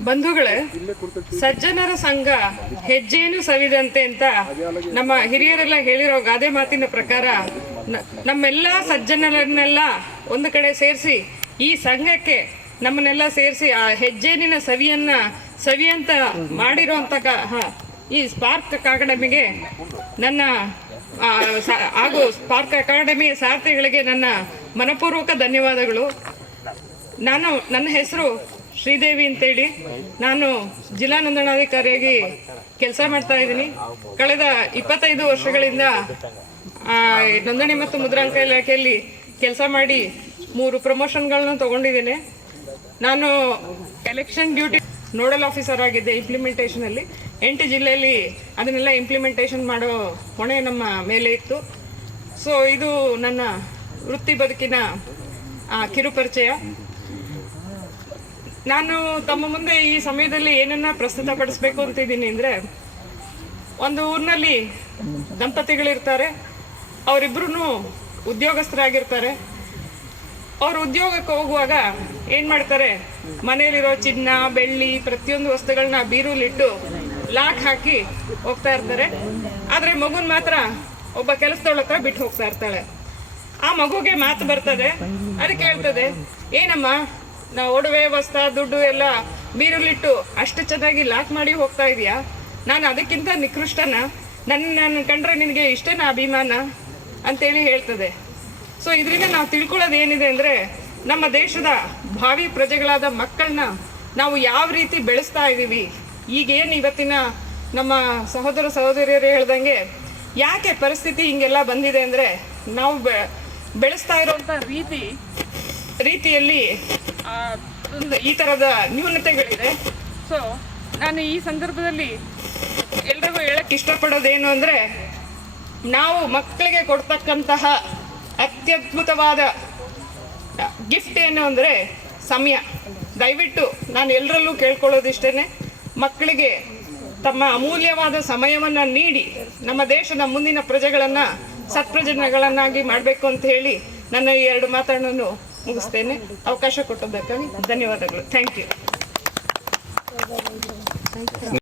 ಬಂಧುಗಳೇ ಸಜ್ಜನರ ಸಂಘ ಹೆಜ್ಜೇನು ಸವಿದಂತೆ ಅಂತ ನಮ್ಮ ಹಿರಿಯರೆಲ್ಲ ಹೇಳಿರೋ ಗಾದೆ ಮಾತಿನ ಪ್ರಕಾರ ನಮ್ಮೆಲ್ಲ ಸಜ್ಜನರನ್ನೆಲ್ಲ ಒಂದು ಕಡೆ ಸೇರಿಸಿ ಈ ಸಂಘಕ್ಕೆ ನಮ್ಮನ್ನೆಲ್ಲ ಸೇರಿಸಿ ಆ ಹೆಜ್ಜೆನಿನ ಸವಿಯನ್ನ ಸವಿಯಂತ ಹ, ಈ ಸ್ಪಾರ್ಕ್ ಅಕಾಡೆಮಿಗೆ ನನ್ನ ಹಾಗೂ ಸ್ಪಾರ್ಕ್ ಅಕಾಡೆಮಿ ಸಾರ್ಥಿಗಳಿಗೆ ನನ್ನ ಮನಪೂರ್ವಕ ಧನ್ಯವಾದಗಳು. ನಾನು ನನ್ನ ಹೆಸರು ಶ್ರೀದೇವಿ ಅಂತೇಳಿ ನಾನು ಜಿಲ್ಲಾ ನೋಂದಣಾಧಿಕಾರಿಯಾಗಿ ಕೆಲಸ ಮಾಡ್ತಾ ಇದ್ದೀನಿ. ಕಳೆದ ಇಪ್ಪತ್ತೈದು ವರ್ಷಗಳಿಂದ ನೋಂದಣಿ ಮತ್ತು ಮುದ್ರಾಂಕ ಇಲಾಖೆಯಲ್ಲಿ ಕೆಲಸ ಮಾಡಿ ಮೂರು ಪ್ರಮೋಷನ್ಗಳನ್ನ ತಗೊಂಡಿದ್ದೇನೆ. ನಾನು ಎಲೆಕ್ಷನ್ ಡ್ಯೂಟಿ ನೋಡಲ್ ಆಫೀಸರ್ ಆಗಿದ್ದೆ ಇಂಪ್ಲಿಮೆಂಟೇಷನಲ್ಲಿ ಎಂಟು ಜಿಲ್ಲೆಯಲ್ಲಿ ಅದನ್ನೆಲ್ಲ ಇಂಪ್ಲಿಮೆಂಟೇಷನ್ ಮಾಡೋ ಹೊಣೆ ನಮ್ಮ ಮೇಲೆ ಇತ್ತು. ಸೊ ಇದು ನನ್ನ ವೃತ್ತಿ ಬದುಕಿನ ಕಿರುಪರಿಚಯ. ನಾನು ತಮ್ಮ ಮುಂದೆ ಈ ಸಮಯದಲ್ಲಿ ಏನನ್ನ ಪ್ರಸ್ತುತಪಡಿಸ್ಬೇಕು ಅಂತಿದ್ದೀನಿ ಅಂದರೆ, ಒಂದು ಊರಿನಲ್ಲಿ ದಂಪತಿಗಳಿರ್ತಾರೆ ಅವರಿಬ್ಬರೂ ಉದ್ಯೋಗಸ್ಥರಾಗಿರ್ತಾರೆ. ಅವ್ರು ಉದ್ಯೋಗಕ್ಕೆ ಹೋಗುವಾಗ ಏನು ಮಾಡ್ತಾರೆ? ಮನೆಯಲ್ಲಿರೋ ಚಿನ್ನ, ಬೆಳ್ಳಿ, ಪ್ರತಿಯೊಂದು ವಸ್ತುಗಳನ್ನ ಬೀರುಲಿಟ್ಟು ಲಾಕ್ ಹಾಕಿ ಹೋಗ್ತಾ ಇರ್ತಾರೆ. ಆದರೆ ಮಗುನ ಮಾತ್ರ ಒಬ್ಬ ಕೆಲಸದವಳ ಹತ್ರ ಬಿಟ್ಟು ಹೋಗ್ತಾ ಇರ್ತಾಳೆ. ಆ ಮಗುಗೆ ಮಾತು ಬರ್ತದೆ. ಅದಕ್ಕೆ ಹೇಳ್ತದೆ, ಏನಮ್ಮ ನಾವು ಒಡವೆ ವಸ್ತ ದುಡ್ಡು ಎಲ್ಲ ಬೀರುಲಿಟ್ಟು ಅಷ್ಟು ಚೆನ್ನಾಗಿ ಲಾಕ್ ಮಾಡಿ ಹೋಗ್ತಾ ಇದೀಯಾ? ನಾನು ಅದಕ್ಕಿಂತ ನಿಕೃಷ್ಟನ? ನನ್ನ ನನ್ನ ಕಂಡ್ರೆ ನಿನಗೆ ಇಷ್ಟೇನಾ ಅಭಿಮಾನ? ಅಂತೇಳಿ ಹೇಳ್ತದೆ. ಸೊ ಇದರಿಂದ ನಾವು ತಿಳ್ಕೊಳ್ಳೋದು ಏನಿದೆ ಅಂದರೆ, ನಮ್ಮ ದೇಶದ ಭಾವಿ ಪ್ರಜೆಗಳಾದ ಮಕ್ಕಳನ್ನ ನಾವು ಯಾವ ರೀತಿ ಬೆಳೆಸ್ತಾ ಇದ್ದೀವಿ ಈಗೇನು ಇವತ್ತಿನ ನಮ್ಮ ಸಹೋದರ, ಸಹೋದರಿಯರು ಹೇಳ್ದಂಗೆ, ಯಾಕೆ ಪರಿಸ್ಥಿತಿ ಹಿಂಗೆಲ್ಲ ಬಂದಿದೆ ಅಂದರೆ ನಾವು ಬೆಳೆಸ್ತಾ ಇರೋಂಥ ರೀತಿ ರೀತಿಯಲ್ಲಿ ಈ ಥರದ ನ್ಯೂನತೆಗಳಿದೆ. ಸೊ ನಾನು ಈ ಸಂದರ್ಭದಲ್ಲಿ ಎಲ್ರಿಗೂ ಹೇಳಕ್ಕೆ ಇಷ್ಟಪಡೋದೇನು ಅಂದರೆ, ನಾವು ಮಕ್ಕಳಿಗೆ ಕೊಡ್ತಕ್ಕಂತಹ ಅತ್ಯದ್ಭುತವಾದ ಗಿಫ್ಟ್ ಏನು ಅಂದರೆ ಸಮಯ. ದಯವಿಟ್ಟು ನಾನು ಎಲ್ಲರಲ್ಲೂ ಕೇಳ್ಕೊಳ್ಳೋದಿಷ್ಟೇ ಮಕ್ಕಳಿಗೆ ತಮ್ಮ ಅಮೂಲ್ಯವಾದ ಸಮಯವನ್ನು ನೀಡಿ ನಮ್ಮ ದೇಶದ ಮುಂದಿನ ಪ್ರಜೆಗಳನ್ನು, ಸತ್ಪ್ರಜೆಗಳನ್ನಾಗಿ ಮಾಡಬೇಕು ಅಂತ ಹೇಳಿ ನನ್ನ ಈ ಎರಡು ಮಾತನ್ನು ಮುಗಿಸ್ತೇನೆ. ಅವಕಾಶ ಕೊಟ್ಟದ್ದಕ್ಕಾಗಿ ಧನ್ಯವಾದಗಳು. Thank you